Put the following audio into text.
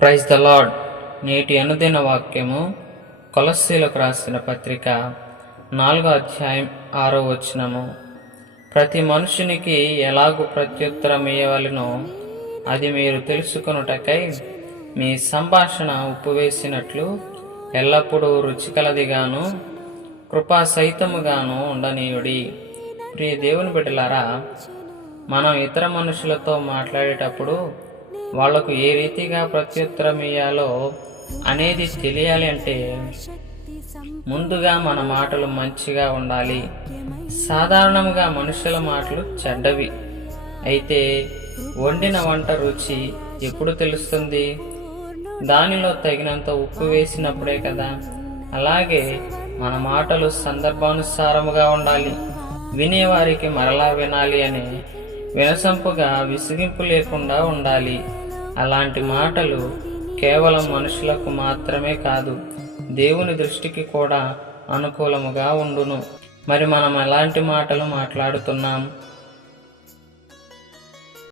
Praise the lord నేటి అనుదిన వాక్యము కొలస్సీలకు రాసిన పత్రిక నాలుగో అధ్యాయం ఆరో వచనము. ప్రతి మనుషునికి ఎలాగూ ప్రత్యుత్తరం ఇయ్యవలెనో అది మీరు తెలుసుకొనుటకై మీ సంభాషణ ఉప్పు వేసినట్లు ఎల్లప్పుడూ రుచికలదిగాను కృపా సహితముగాను ఉండనీయుడి. ప్రియ దేవుని బిడ్డలారా మనం ఇతర మనుషులతో మాట్లాడేటప్పుడు వాళ్ళకు ఏ రీతిగా ప్రత్యుత్తరం ఇయ్యాలో అనేది తెలియాలి అంటే ముందుగా మన మాటలు మంచిగా ఉండాలి. సాధారణంగా మనుషుల మాటలు చెడ్డవి. అయితే వండిన వంట రుచి ఎప్పుడు తెలుస్తుంది? దానిలో తగినంత ఉప్పు వేసినప్పుడే కదా. అలాగే మన మాటలు సందర్భానుసారముగా ఉండాలి. వినేవారికి మరలా వినాలి అని వినసంపుగా విసిగింపు లేకుండా ఉండాలి. అలాంటి మాటలు కేవలం మనుషులకు మాత్రమే కాదు దేవుని దృష్టికి కూడా అనుకూలముగా ఉండును. మరి మనం ఎలాంటి మాటలు మాట్లాడుతున్నాం?